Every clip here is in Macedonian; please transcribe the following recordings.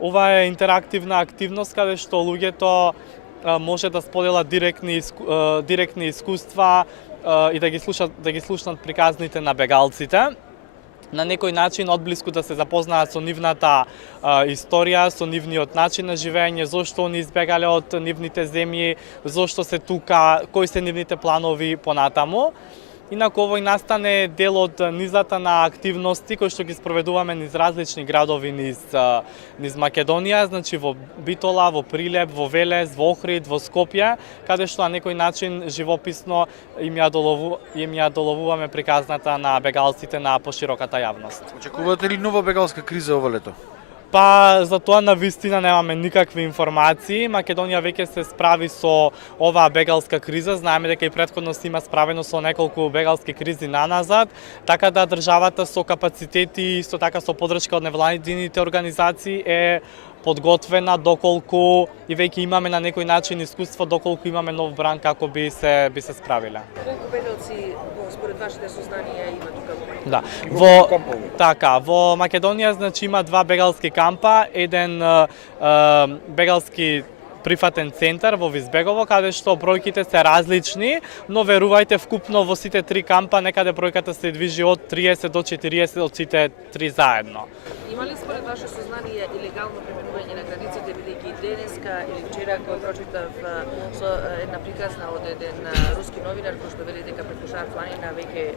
Ова е интерактивна активност каде што луѓето може да споделат директни искуства и да ги слушнат приказните на бегалците. На некој начин одблиску да се запознаат со нивната историја, со нивниот начин на живење, зошто они избегале од нивните земји, зошто се тука, кои се нивните планови понатаму. Инаку овој настане дел од низата на активности кои што ги спроведуваме низ различни градови низ Македонија, значи во Битола, во Прилеп, во Велес, во Охрид, во Скопје, каде што на некој начин живописно им ја доловуваме приказната на бегалците на пошироката јавност. Очекувате ли нова бегалска криза ова лето? Па за тоа навистина немаме никакви информации. Македонија веќе се справи со оваа бегалска криза. Знаеме дека и претходно се има справено со неколку бегалски кризи наназад, така да државата со капацитети и исто така со подршка од невладините организации е подготвена доколку и веќе имаме на некој начин искуство доколку имаме нов бран како би се справиле. Колку бегалци според вашите сознанија има тука во Така, во Македонија значи има два бегалски кампа, еден бегалски прифатен центар во Визбегово, каде што бројките се различни, но верувајте вкупно во сите три кампа некаде бројката се движи од 30 до 40 од сите три заедно. Има ли според ваше сознание илегално преминување на границите, бидејќи денеска или вчера кој прочитав со една приказна од еден руски новинар кој што вели дека преку Шар планина веќе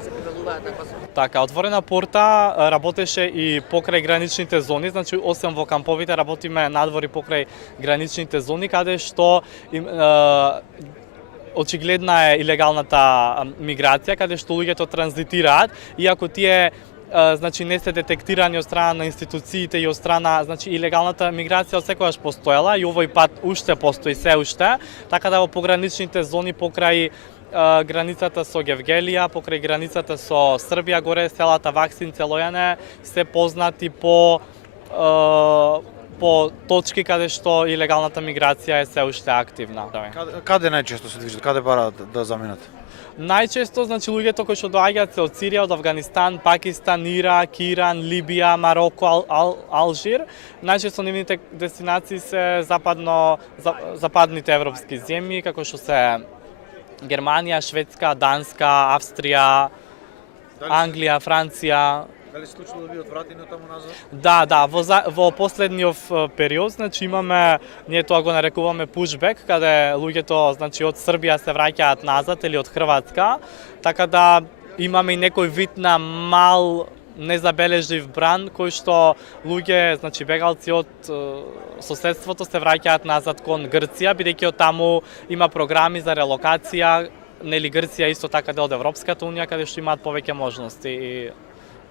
се привалуваат на Косово? Така, отворена порта работеше и покрај граничните зони, значи освен во камповите работиме надвори покрај граничните зони каде што очигледна е илегалната миграција, каде што луѓето транзитираат, иако тие значи не се детектирани од страна на институциите и од страна, значи илегалната миграција секогаш постоела и овој пат уште постои се уште, така да во пограничните зони покрај границата со Гевгелија, покрај границата со Србија, горе селата Ваксин, Целојане се познати по точки каде што илегалната миграција е се уште активна. Каде најчесто се движат? Каде бараат да заминат? Најчесто, значи, луѓето кои што доаѓаат се од Сирија, од Авганистан, Пакистан, Ирак, Иран, Либија, Мароко, Алжир. Најчесто нивните дестинации се западните европски земји, како што се Германија, Шведска, Данска, Австрија, Англија, Франција. Дали се случило да бидат вратени од таму назад? Да, во последниот период, значи имаме, ние тоа го нарекуваме pushback, каде луѓето, значи од Србија се враќаат назад или од Хрватска, така да имаме и некој вид на мал незабележлив бран кој што луѓе, значи бегалци од соседството се враќаат назад кон Грција, бидејќи од таму има програми за релокација, нели Грција исто така дел од Европската унија, каде што имаат повеќе можности и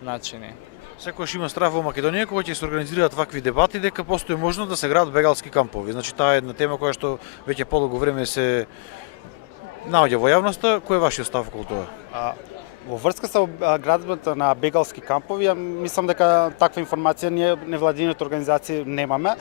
начини. Секогаш има страх во Македонија кога ќе се организираат вакви дебати дека постои можност да се градат бегалски кампови. Значи таа е една тема која што веќе подолго време се наоѓа во јавноста. Кој е вашиот став околу тоа? Во врска со градбата на бегалски кампови, мислам дека таква информација ние невладините организации немаме.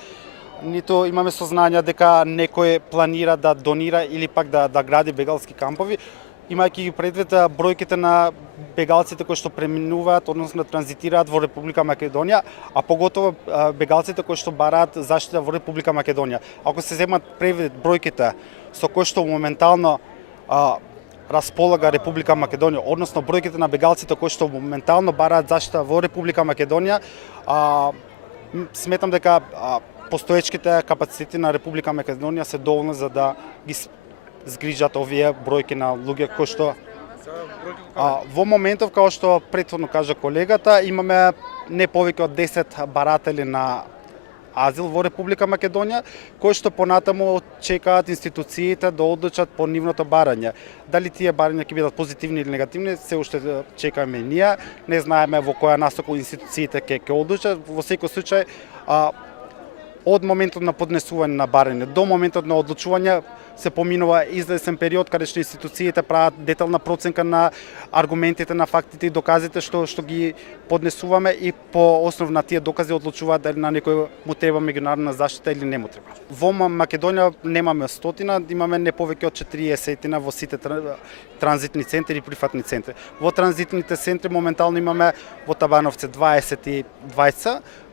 Ниту имаме сознание дека некој планира да донира или пак да гради бегалски кампови, имајќи ги предвид бројките на бегалците кои што преминуваат, односно транзитираат во Република Македонија, а поготово бегалците кои што бараат заштита во Република Македонија. Ако се земат предвид бројките со кои што моментално располага Република Македонија, односно бројките на бегалците кои што моментално бараат заштита во Република Македонија, сметам дека постоечките капацитети на Република Македонија се доволни за да ги згрижат овие бројки на луѓе кои што во моментов, како што претходно кажа колегата, имаме не повеќе од 10 баратели на азил во Република Македонија, кои што понатаму чекаат институциите да одлучат по нивното барање. Дали тие барања ќе бидат позитивни или негативни, се уште чекаме ние, не знаеме во која насока институциите ќе одлучат. Во секој случај, од моментот на поднесување на барање до моментот на одлучување се поминува извесен период каде што институциите прават детална проценка на аргументите, на фактите и доказите што ги поднесуваме и по основ на тие докази одлучуваат дали на некој му треба меѓународна заштита или не му треба. Во Македонија немаме 100, имаме не повеќе од 40 во сите транзитни центри и прифатни центри. Во транзитните центри моментално имаме во Табановце 22,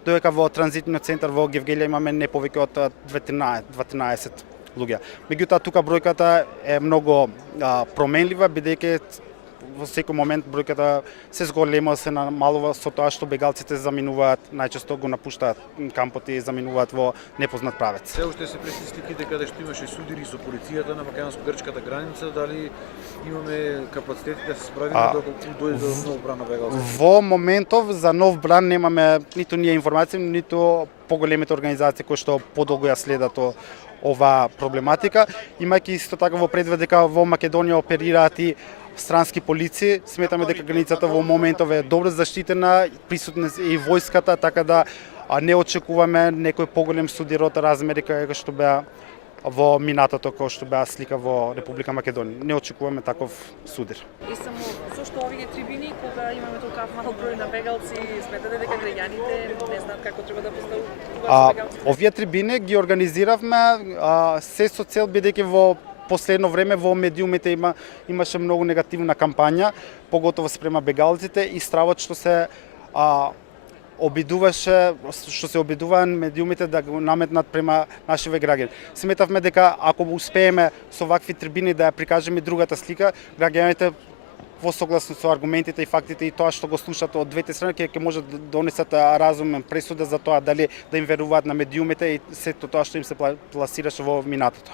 додека во транзитниот центар во Гевгелија имаме не повеќе од 12 луѓе. Меѓутоа тука бројката е многу променлива, бидејќи во секој момент бројката се зголема, се намалува со тоа што бегалците заминуваат, најчесто го напуштаат кампот и заминуваат во непознат правец. Се уште се пресни сликите каде што имаше судири со полицијата на македонско-грчката граница, дали имаме капацитети да се справиме доколку дојде до нов бран на бегалците? Во моментов за нов бран немаме ниту ние информации, ниту поголемите организации кои што подолго ја следат оваа проблематика, имајќи исто така во предвид дека во Македонија оперираат и странски полиции, сметаме дека границата во моментов е добро заштитена, присутна е и војската, така да не очекуваме некој поголем судир од размери како што беа во минатото, кој што беа слика во Република Македонија. Не очекуваме таков судир. И само зошто овие трибини кога имаме толку мал број на бегалци, сметате дека граѓаните не знаат како треба да постапуваат бегалците? Овие трибини ги организиравме се со цел, бидејќи во последно време во медиумите имаше многу негативна кампања, поготово спрема бегалците и стравот што се обидуваа медиумите да го наметнат према нашиве граѓани. Сметавме дека ако успееме со вакви трибини да ја прикажеме другата слика, граѓаните во согласно со аргументите и фактите и тоа што го слушат од двете страни ќе можат да донесат разумен пресуда за тоа дали да им веруваат на медиумите и сето тоа што им се пласираше во минатото.